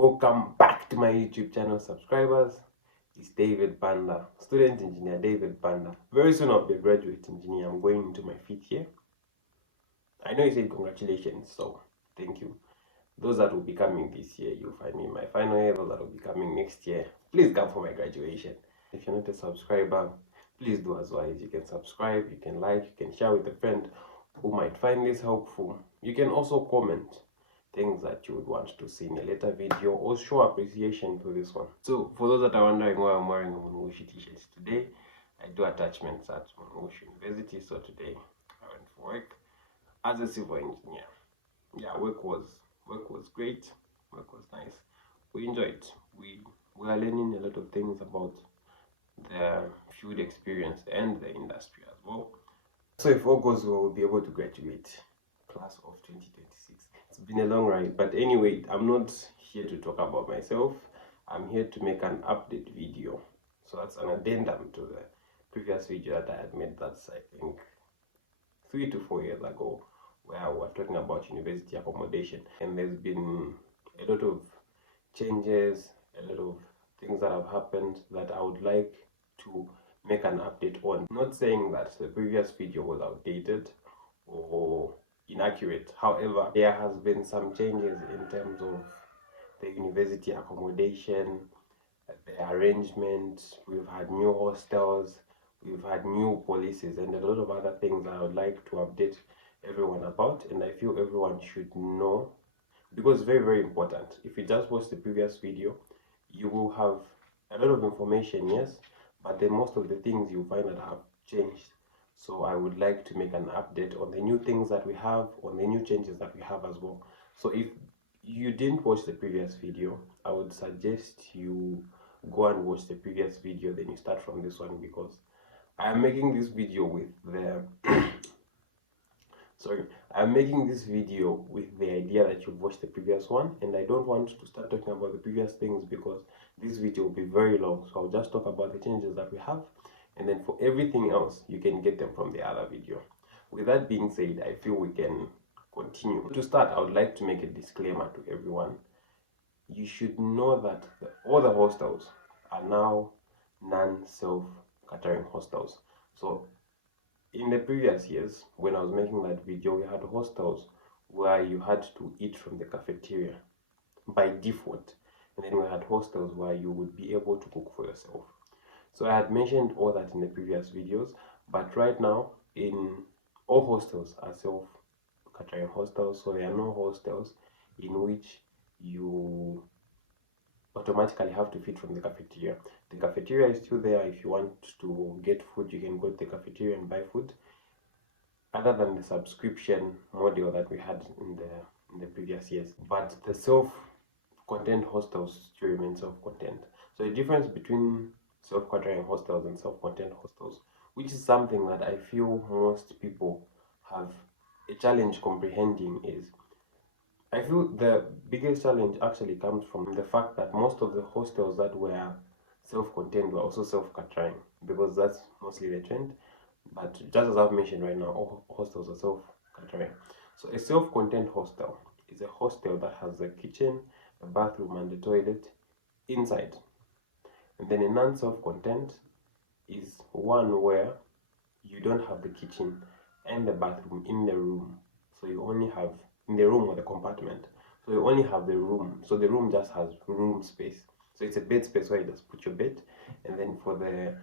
Welcome back to my YouTube channel, subscribers. It's David Banda, student engineer David Banda. Very soon I'll be a graduate engineer. I'm going into my 5th year. I know you said congratulations, so thank you. Those that will be coming this year, you'll find me in my final year. Those that will be coming next year, please come for my graduation. If you're not a subscriber, please do as well. You can subscribe, you can like, you can share with a friend who might find this helpful. You can also comment things that you would want to see in a later video or show appreciation for this one. So for those that are wondering why I'm wearing a Mulungushi t-shirt today, I do attachments at Mulungushi University. So today I went for work as a civil engineer. Yeah, work was great. Work was nice. We enjoyed. We are learning a lot of things about the field experience and the industry as well. So if all goes well, we'll be able to graduate class of 2026. It's been a long ride, but anyway, I'm not here to talk about myself. I'm here to make an update video. So that's an addendum to the previous video that I had made. That's, I think, 3 to 4 years ago, where we were talking about university accommodation. And there's been a lot of changes, a lot of things that have happened that I would like to make an update on. Not saying that the previous video was outdated or inaccurate. However, there has been some changes in terms of the university accommodation, the arrangement. We've had new hostels, we've had new policies, and a lot of other things I would like to update everyone about, and I feel everyone should know because it's very, very important. If you just watch the previous video, you will have a lot of information, yes, but then most of the things you'll find that have changed. So I would like to make an update on the new things that we have, on the new changes that we have as well. So if you didn't watch the previous video, I would suggest you go and watch the previous video, then you start from this one, because I am making this video with the I'm making this video with the idea that you've watched the previous one, and I don't want to start talking about the previous things because this video will be very long. So I'll just talk about the changes that we have, and then for everything else, you can get them from the other video. With that being said, I feel we can continue. To start, I would like to make a disclaimer to everyone. You should know that all the hostels are now non-self-catering hostels. So in the previous years, when I was making that video, we had hostels where you had to eat from the cafeteria by default, and then we had hostels where you would be able to cook for yourself. So I had mentioned all that in the previous videos, but right now, in all hostels are self-catering hostels, so there are no hostels in which you automatically have to feed from the cafeteria. The cafeteria is still there. If you want to get food, you can go to the cafeteria and buy food, other than the subscription model that we had in the previous years. But the self-contained hostels still remain self-contained. So the difference between self-catering hostels and self-contained hostels, which is something that I feel most people have a challenge comprehending, is I feel the biggest challenge actually comes from the fact that most of the hostels that were self-contained were also self-catering, because that's mostly the trend. But just as I've mentioned right now, all hostels are self-catering. So a self-contained hostel is a hostel that has a kitchen, a bathroom, and a toilet inside. And then a non-self-contained is one where you don't have the kitchen and the bathroom in the room. So you only have in the room or the compartment. So you only have the room. So the room just has room space. So it's a bed space where you just put your bed. And then for the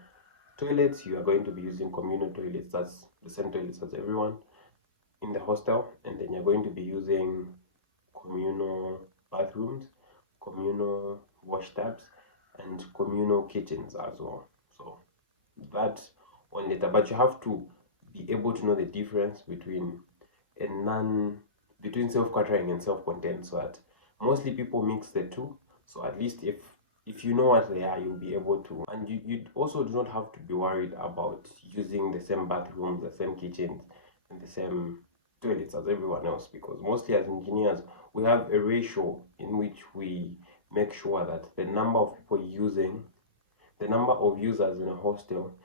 toilets, you are going to be using communal toilets. That's the same toilets as everyone in the hostel. And then you're going to be using communal bathrooms, communal wash taps, and communal kitchens as well. So that's on later. But you have to be able to know the difference between self-catering and self-contained, so that mostly people mix the two. So at least if you know what they are, you'll be able to. And you also do not have to be worried about using the same bathrooms, the same kitchens, and the same toilets as everyone else, because mostly as engineers, we have a ratio in which we make sure that the number of people using, the number of users in a hostel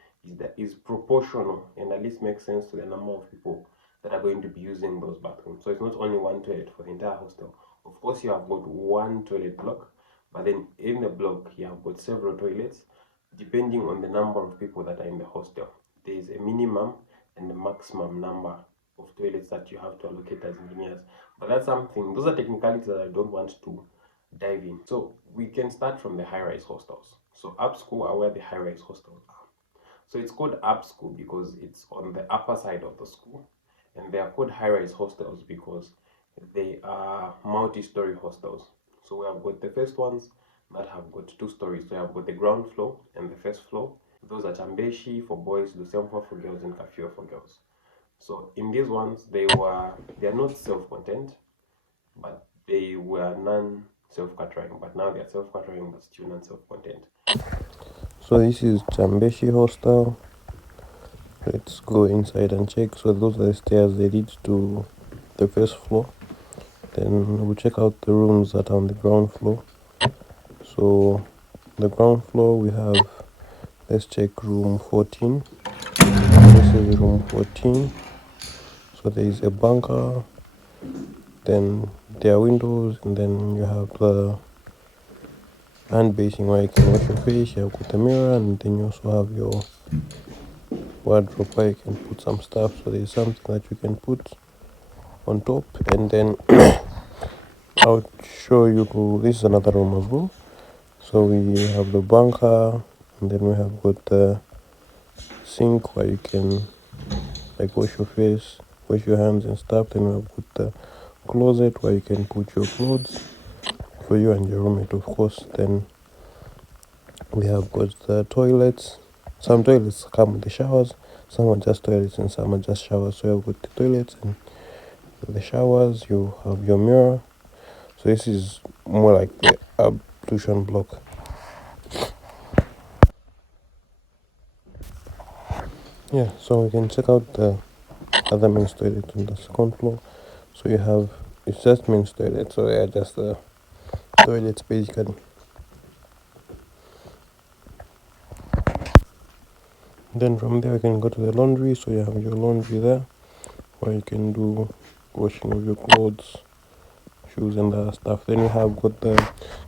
is proportional, and at least makes sense to the number of people that are going to be using those bathrooms. So it's not only one toilet for the entire hostel. Of course, you have got one toilet block, But then in the block, you have got several toilets depending on the number of people that are in the hostel. There is a minimum and a maximum number of toilets that you have to allocate as engineers. But that's something, those are technicalities that I don't want to dive in. So we can start from the high-rise hostels. So Abso are where the high-rise hostels are. So it's called Abso because it's on the upper side of the school, and they are called high-rise hostels because they are multi-story hostels. So we have got the first ones that have got 2 stories. So we have got the ground floor and the first floor. Those are Chambeshi for boys, Lusemfa for girls, and Kafio for girls. So in these ones, they are not self-contained, but they were non-self-catering. But now they are self-catering, but still non-self-contained. So this is Chambeshi Hostel. Let's go inside and check. So those are the stairs that lead to the first floor. Then we'll check out the rooms that are on the ground floor. So the ground floor we have, let's check room 14. This is room 14. So there is a bunker, then there are windows, and then you have the hand basin where you can wash your face. You have got the mirror, and then you also have your wardrobe where you can put some stuff. So there's something that you can put on top, and then I'll show you. This is another room as well. So we have the bunker, and then we have got the sink where you can like wash your face, wash your hands and stuff. Then we have got the closet where you can put your clothes for you and your roommate, of course. Then we have got the toilets. Some toilets come with the showers, some are just toilets and some are just showers. So you have got the toilets and the showers. You have your mirror. So this is more like the ablution block. Yeah, so we can check out the other men's toilet on the second floor. So you have, it's just men's toilet, so yeah, just the toilets basically. Then from there you can go to the laundry. So you have your laundry there where you can do washing of your clothes, shoes and other stuff. Then you have got the,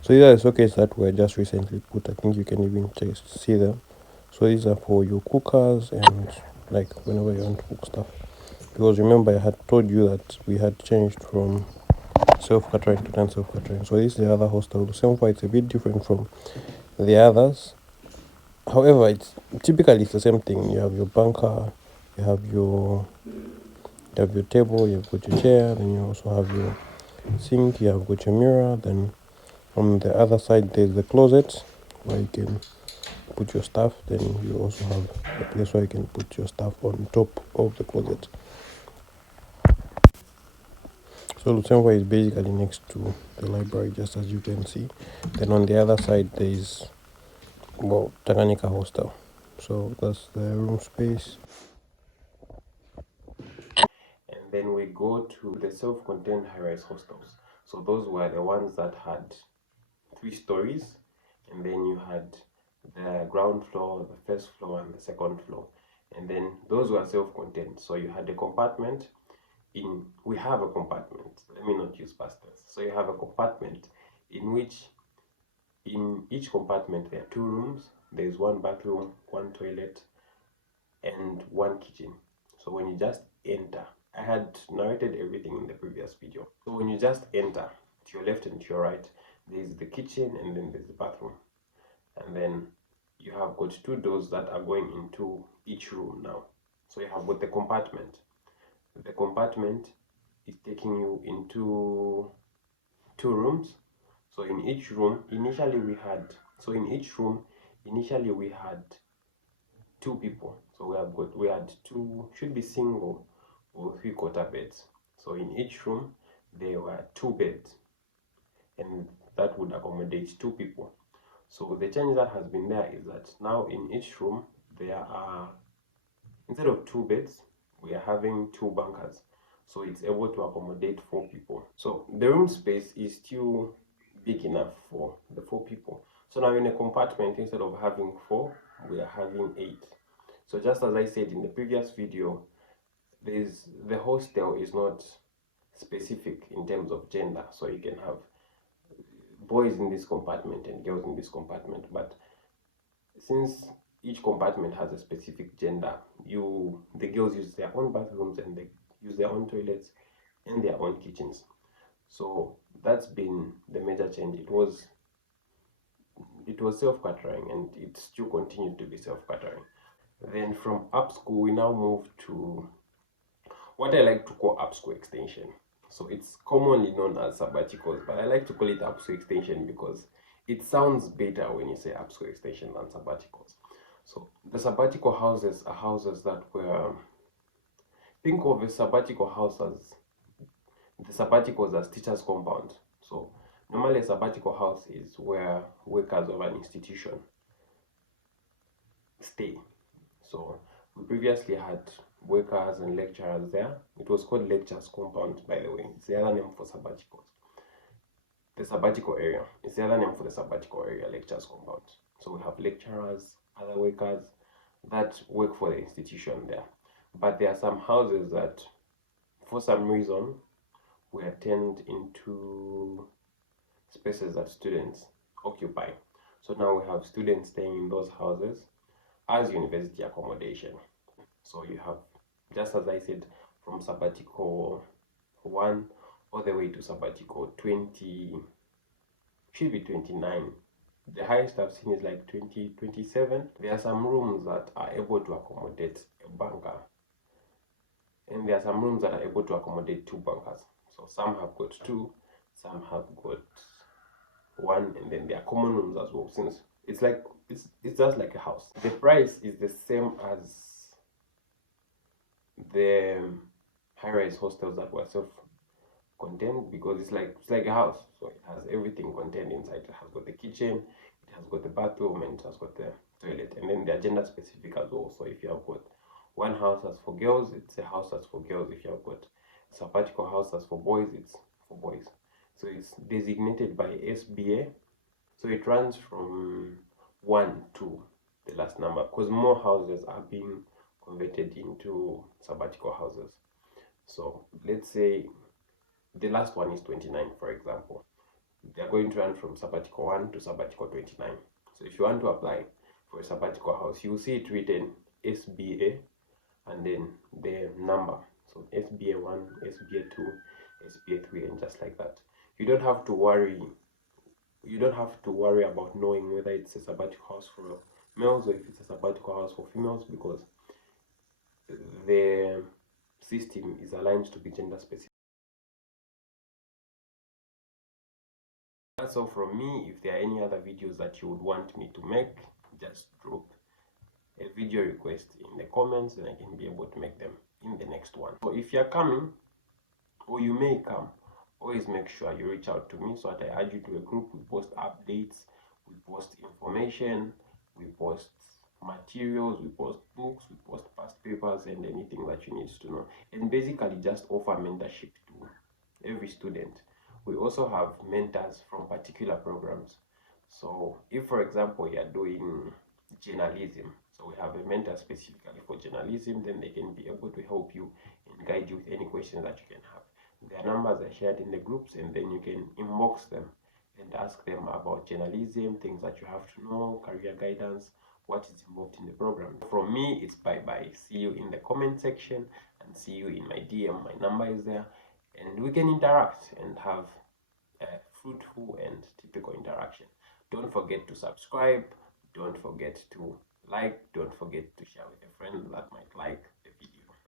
so these are the sockets that were just recently put. I think you can even see them. So these are for your cookers and like whenever you want to cook stuff. Because remember I had told you that we had changed from self-catering to non-self-catering. So this is the other hostel. The same it's a bit different from the others. However, it's typically it's the same thing. You have your bunker, you have your table, you have got your chair, then you also have your sink, you have got your mirror. Then on the other side there's the closet where you can put your stuff. Then you also have a place where you can put your stuff on top of the closet. So Lutemwa is basically next to the library, just as you can see. Then on the other side there is, well, Tanganyika Hostel. So that's the room space. And then we go to the self-contained high-rise hostels. So those were the ones that had 3 stories, and then you had the ground floor, the first floor, and the second floor. And then those were self-contained. So you had a compartment in, we have a compartment. Let me not use past tense. So you have a compartment in which in each compartment there are 2 rooms. There's 1 bathroom, 1 toilet, and 1 kitchen. So when you just enter, I had narrated everything in the previous video. So when you just enter, to your left and to your right, there's the kitchen and then there's the bathroom. And then you have got 2 doors that are going into each room now. So you have got the compartment. The compartment is taking you into 2 rooms. So in each room, initially we had 2 people. So we had 2, should be single or 3/4 beds. So in each room there were 2 beds, and that would accommodate 2 people. So the change that has been there is that now in each room there are, instead of 2 beds, we are having 2 bunkers. So it's able to accommodate 4 people. So the room space is still big enough for the 4 people. So now in a compartment, instead of having 4, we are having 8. So just as I said in the previous video, the hostel is not specific in terms of gender. So you can have boys in this compartment and girls in this compartment, but since each compartment has a specific gender, the girls use their own bathrooms and they use their own toilets and their own kitchens. So that's been the major change. It was self-catering, and it still continued to be self-catering. Then from Abso, we now move to what I like to call Abso Extension. So it's commonly known as sabbaticals, but I like to call it Abso Extension because it sounds better when you say Abso Extension than sabbaticals. So the sabbatical houses are houses that were, think of a sabbatical house as the sabbaticals as teachers' compounds. So normally a sabbatical house is where workers of an institution stay. So we previously had workers and lecturers there. It was called lectures compound, by the way. It's the other name for sabbaticals. The sabbatical area is the other name for the sabbatical area, lectures compound. So we have lecturers, other workers that work for the institution there. But there are some houses that, for some reason, were turned into spaces that students occupy. So now we have students staying in those houses as university accommodation. So you have, just as I said, from sabbatical 1 all the way to sabbatical 20, should be 29. The highest I've seen is like 27. There are some rooms that are able to accommodate a banker, and there are some rooms that are able to accommodate 2 bankers. So some have got 2, some have got 1, and then there are common rooms as well, since it's like it's just like a house. The price is the same as the high-rise hostels that were self-contained, because it's like a house. So it has everything contained inside. It has got the kitchen, it has got the bathroom, and it has got the toilet, and then they're gender specific as well. So if you have got one house that's for girls, it's a house that's for girls. If you have got a sabbatical house that's for boys, it's for boys. So it's designated by SBA. So it runs from 1 to the last number, because more houses are being converted into sabbatical houses. So let's say the last one is 29, for example. They're going to run from sabbatical 1 to sabbatical 29. So if you want to apply for a sabbatical house, you will see it written SBA and then the number. So SBA 1, SBA 2, SBA 3, and just like that. You don't have to worry about knowing whether it's a sabbatical house for males or if it's a sabbatical house for females, because the system is aligned to be gender specific. That's all from me. If there are any other videos that you would want me to make, just drop a video request in the comments and I can be able to make them in the next one. So if you're coming, or you may come, always make sure you reach out to me so that I add you to a group. We post updates, we post information, we post materials, we post books, we post past papers, and anything that you need to know, and basically just offer mentorship to every student. We also have mentors from particular programs. So if, for example, you're doing journalism, so we have a mentor specifically for journalism, then they can be able to help you and guide you with any questions that you can have. Their numbers are shared in the groups, and then you can inbox them and ask them about journalism, things that you have to know, career guidance, what is involved in the program. From me, it's bye-bye. See you in the comment section and see you in my DM. My number is there, and we can interact and have a fruitful and typical interaction. Don't forget to subscribe, don't forget to like, don't forget to share with a friend that might like.